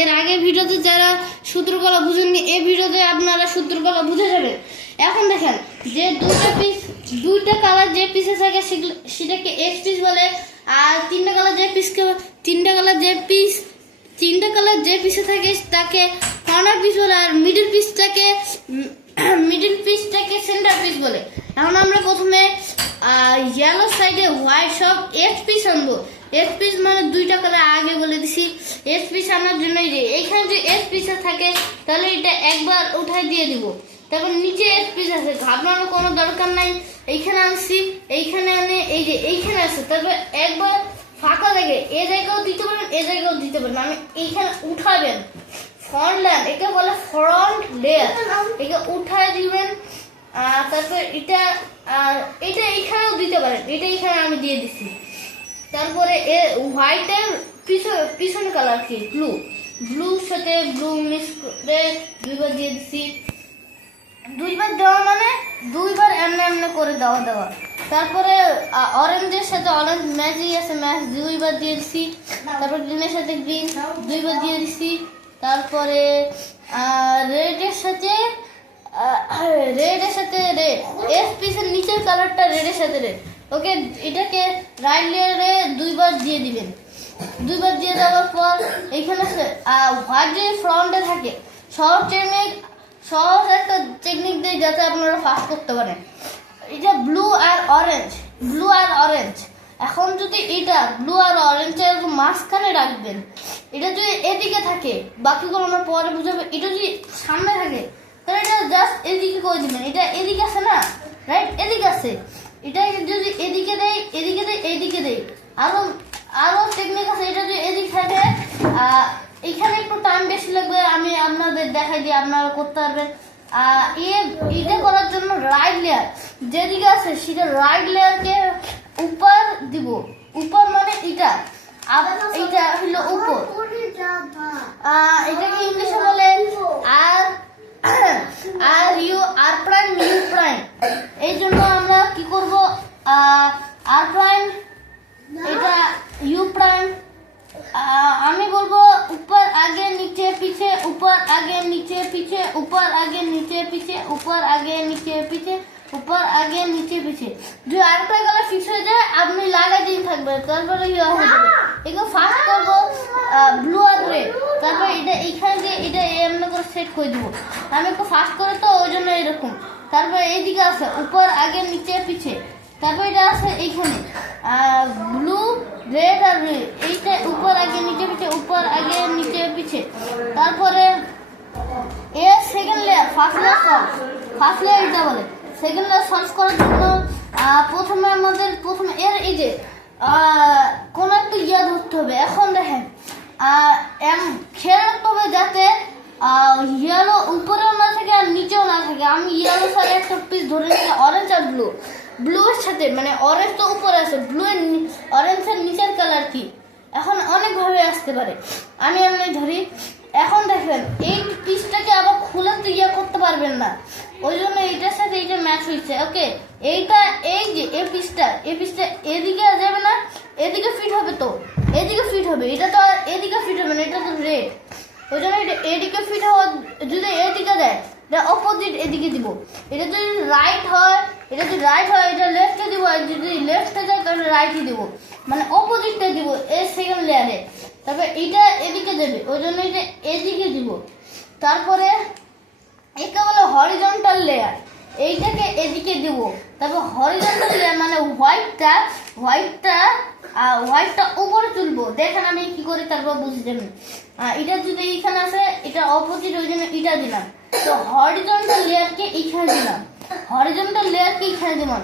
এর আগে ভিডিওতে যারা সূত্রকলা বুঝেননি এই ভিডিওতে আপনারা সূত্রকলা বুঝে যাবেন। এখন দেখেন যে দুইটা কালার যে পিসে থাকে সেটাকে এক্স পিস বলে, আর তিনটা কালার যে পিসে থাকে তাকে কর্নার পিস বলে, আর মিডল পিসটাকে সেন্টার পিস বলে। এখন আমরা প্রথমে ইয়েলো সাইডে হোয়াইট সব এক্স পিস আনবো। এক্স পিস মানে দুইটা কালার আগে বলে দিছি। এক্স পিস আনার জন্য এইখানে যে এক্স পিস থাকে তাহলে এটা একবার উঠাই দিয়ে দিব। তারপর নিচে এক্স পিস আছে, ঘাবড়ানোর কোনো দরকার নাই। এইখানে আনছি, এইখানে আনে এই যে এইখানে আছে, তারপর একবার ফাঁকা লাগে এ জায়গাও দিতে পারেন, এ জায়গাও দিতে পারেন। আমি এইখানে উঠাবেন ফ্রন্ট লেয়ার, একে বলে ফ্রন্ট লেয়ার, একে উঠায় দিবেন। তারপর এটা এইখানেও দিতে পারেন, এটা এইখানে আমি দিয়ে দিছি। তারপরে হোয়াইটের পিছনে কালার কি ব্লুর সাথে ব্লু মিক্স করে দুইবার দিয়ে দিছি। দুইবার দেওয়া মানে দুইবার এমনি করে দেওয়া। তারপরে অরেঞ্জের সাথে অরেঞ্জ ম্যাচই আছে, ম্যাচ দুইবার দিয়ে দিছি। তারপর গ্রিনের সাথে গ্রিন দুইবার দিয়ে দিছি। তারপরে রেডের সাথে রেড, এক্স পিসের নিচের কালারটা রেডের সাথে রেড। ওকে, এটাকে রাইট লেয়ারে দুইবার দিয়ে দিবেন। দুইবার দিয়ে দেওয়ার পর এইখানে হোয়াইট যে ফ্রন্টে থাকে সহজ একটা টেকনিক দিয়ে যাতে আপনারা ফাস্ট করতে পারেন। এটা ব্লু আর অরেঞ্জ। এখন যদি এটা ব্লু আর অরেঞ্জের মাঝখানে রাখবেন, এটা যদি এদিকে থাকে, বাকিগুলো আমরা পরে বুঝাবো। এটা যদি সামনে থাকে তাহলে এটা জাস্ট এদিকে করে দিবেন। এটা এদিকে আছে না, রাইট, এদিকে আছে। এটা যদি এদিকে দেয় এইদিকে দেয়। আরো টেকনিক আছে। এটা যদি এদিকে থাকে এখানে একটু টাইম বেশি লাগবে, আমি আপনাদের দেখাই দিই, আপনারা করতে পারবেন। এটা করার জন্য রাইট লেয়ার যেদিকে আছে সেটা রাইট লেয়ারকে উপর দিব। উপর মানে এটা হলো উপর। এটাকে ইংলিশে বলে আর প্রাইম। এই জন্য আমরা কি করব, আর প্রাইম, এটা ইউ প্রাইম। আমি বলবো উপর আগে নিচে পিছে, উপর আগে নিচে পিছে, উপর আগে নিচে পিছে, উপর আগে নিচে পিছে, উপর আগে নিচে পিছে। যদি আরেকটা কালার ফিক্স হয়ে যায় আপনি লাগাই দিন থাকবে, তারপরে ইয়ে হয়ে যাবে। এগুলো ফার্স্ট করবো ব্লু আর রেড। তারপর এটা এইখানে দিয়ে এটা এমনি করে সেট করে দেবো। আমি একটু ফাস্ট করে তো ওই জন্য এরকম। তারপর এইদিকে আছে উপর আগে নিচে পিছে। তারপর এটা আছে এইখানে ব্লু রেড আর রেড, এইটা উপর আগে নিচে পিছে, উপর আগে নিচে পিছে। তারপরে এর সেকেন্ড লেয়ার, ফার্স্ট লেয়ার এটা বলে। সেকেন্ড লেয়ার সলভ করার জন্য প্রথমে এর এই যে কোন একটা ইয়া ধরতে হবে। এখন দেখেন খেয়াল রাখতে হবে যাতে ইয়েলো উপরেও না থাকে আর নিচেও না থাকে। আমি ইয়েলো সাইডে একটা পিস ধরে নিচ্ছি, অরেঞ্জ আর ব্লু এর সাথে, মানে অরেঞ্জ তো উপরে আছে, অরেঞ্জের নিচের কালার কি। এখন অনেকভাবে আসতে পারে, আমি ধরি। এখন দেখেন এই পিসটাকে আবার খুলে তো ইয়ে করতে পারবেন না, ওই জন্য এইটার সাথে এইটা ম্যাচ হয়েছে। ওকে, এইটা এই যে এই পিসটা এদিকে যাবে না, এদিকে ফিট হবে, তো এদিকে ফিট হবে। এটা তো আর এদিকে ফিট হবে না, এটা তো রেড, ওই জন্য এটা এদিকে ফিট হওয়া। যদি এদিকে দেয় এটা অপোজিট এদিকে দিব। এটা যদি রাইট হয় এটা লেফটে দিব, আর যদি লেফটে যায় তাহলে রাইটে দিব, মানে অপোজিটটা দিব এই সেকেন্ড লেয়ারে। তারপর এটা এদিকে যাবে, ওই জন্য এটা এদিকে দিব। তারপরে একে বলে হরিজন্টাল লেয়ার, এইটাকে এদিকে দিব। তারপর হরিজন্টাল লেয়ার মানে হোয়াইটটা উপরে তুলবো। দেখেন আমি কি করি, তারপর বুঝে যাবেন। এটা যদি এইখানে আছে এটা অপোজিট, ওই জন্য এটা দিলাম। তো হরিজন্টাল লেয়ারকে এইখানে দিলাম,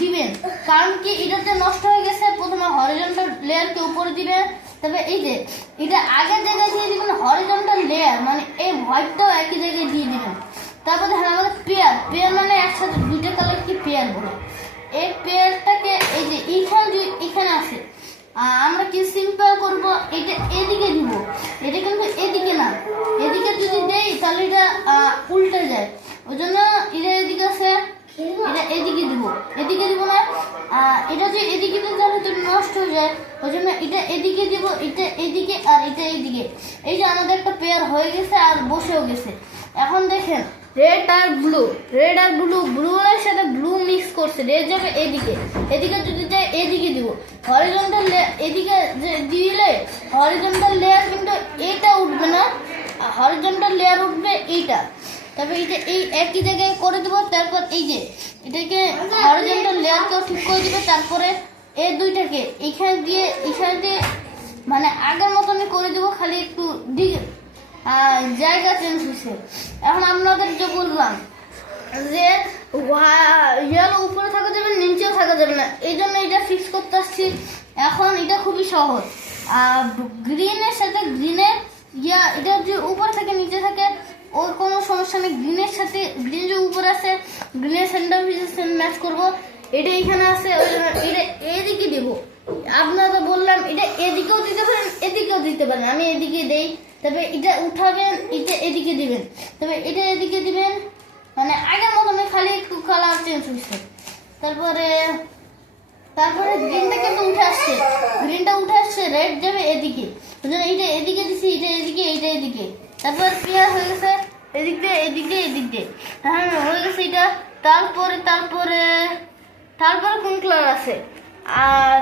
দিবেন। কারণ কি এটাতে নষ্ট হয়ে গেছে, প্রথমে হরিজন্টাল লেয়ারকে উপরে দিবেন। তবে এই যে এটা আগের জায়গায় দিয়ে দিবেন হরিজন্টাল লেয়ার, মানে এই হোয়াইটটাও একই জায়গায় দিয়ে দিবেন। তারপর দেখেন আমাদের পেয়ার মানে একসাথে দুইটা কালার কি পেয়ার বলে। এই পেয়ারটাকে এই যে এখানে আছে, আমরা কি সিম্পল করব, এটা এদিকে দিব। এটা কিন্তু এদিকে না, এদিকে যদি দেই তাহলে এটা উল্টে যায়, ওই জন্য এটা এদিকে আছে, এটা এদিকে দিব না। এটা যদি এদিকে দিই তাহলে তো নষ্ট হয়ে যায়, ওই জন্য এটা এদিকে দিব, এটা এদিকে আর এটা এইদিকে। এই যে আমাদের একটা পেয়ার হয়ে গেছে আর বসেও গেছে। এখন দেখেন রেড আর ব্লু, রেড আর ব্লু, ব্লু এর সাথে ব্লু মিক্স করছে, রেড যাবে এদিকে, এদিকে যদি যায় এদিকে দিব। হরিজন্টাল এদিকে দিলে হরিজন্টাল লেয়ার কিন্তু এটা উঠবে না, হরিজন্টাল লেয়ার উঠবে এইটা। তবে এই যে এই একই জায়গায় করে দেবো। তারপর এই যে এটাকে হরিজন্টাল লেয়ারকেও ঠিক করে দিবে। তারপরে এই দুইটাকে এইখানে দিয়ে মানে আগের মতনই করে দেবো, খালি একটু জায়গা চেঞ্জ হয়েছে। এখন আপনাদের যে বললাম যে ইয়েলো উপরে থাকা যাবে, নিচেও থাকা যাবে না, এই জন্য এটা ফিক্স করতে আসছি। এখন এটা খুবই সহজ। গ্রিনের সাথে গ্রিনের এটা যে উপরে থাকে নিচে থাকে ওর কোনো সমস্যা নেই। গ্রিনের সাথে গ্রিন যে উপরে আছে গ্রিনের সেন্টার ম্যাচ করবো। এটা এখানে আছে, ওই জন্য এটা এদিকে দিব। আপনারা বললাম এটা এদিকেও দিতে পারেন এদিকেও দিতে পারেন, আমি এদিকে দেই। তবে এটা উঠাবেন, এটা এদিকে দিবেন, তবে এটা এদিকে দিবেন। মানে আগের মতন খালি একটু কালার চেঞ্জ হচ্ছে। তারপরে গ্রিনটা কিন্তু উঠে আসছে, গ্রিনটা উঠে আসছে, রেড যাবে এদিকে, ওই জন্য এটা এদিকে দিছি, এটা এদিকে, এটা এদিকে। তারপর ক্লিয়ার হয়ে গেছে, এদিক দিয়ে এদিক দিয়ে হ্যাঁ হয়ে গেছে এটা। তারপরে কোন কালার আছে? আর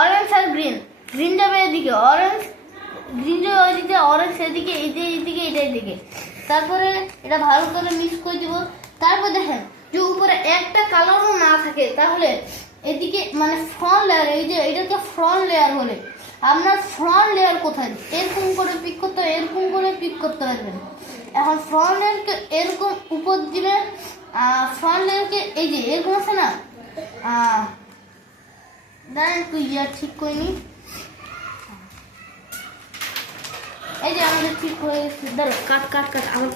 অরেঞ্জ আর গ্রিন, গ্রিন যাবে এদিকে, অরেঞ্জ গ্রিন যাবে ওইদিকে, অরেঞ্জ এদিকে, এইদিকে এটা এদিকে। তারপরে এটা ভালো করে মিক্স করে দিব। তারপর দেখেন যে উপরে একটা কালারও না থাকে, তাহলে এদিকে মানে ফ্রন্ট লেয়ার, এই যে এটাকে ফ্রন্ট লেয়ার বলে। আপনার ফ্রন্ট লেয়ার কোথায়? এরকম করে পিক করতে, এরকম করে পিক করতে পারবেন। এখন ফ্রন্ট লেয়ারকে এরকম উপর দিবেন, ফ্রন্ট লেয়ারকে এই যে এরকম আছে না, দাঁড়ান একটু ঠিক করিনি, এই যে আমাদের ঠিক হয়ে গেছে। দাঁড়া কাট আমার